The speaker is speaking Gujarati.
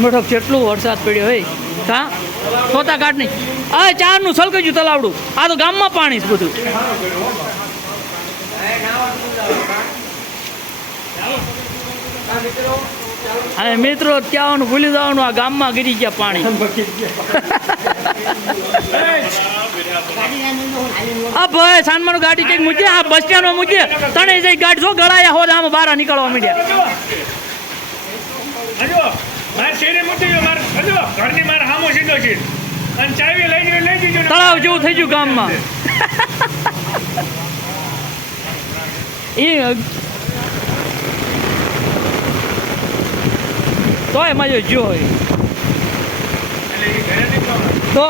મોટો કેટલો વરસાદ પડ્યો હોય હા સોતા કાઢ નહીં આ ચારનું સલકજ્યું તલાવડું આ તો ગામમાં પાણી છે બધું અને મિત્રો ત્યાં ભૂલી જવાનું આ ગામમાં ગીરી ગયા પાણી આ ભાઈ સાનમાનું ગાડી કઈક મૂકે આ બસ સ્ટેન્ડમાં મૂકે તણે જઈ ગાડી જો ગળાયા હોત આમાં બહાર નીકળવા માંડ્યા તળાવ જેવું થઈ ગયું ગામમાં એ તોય મજો જો તો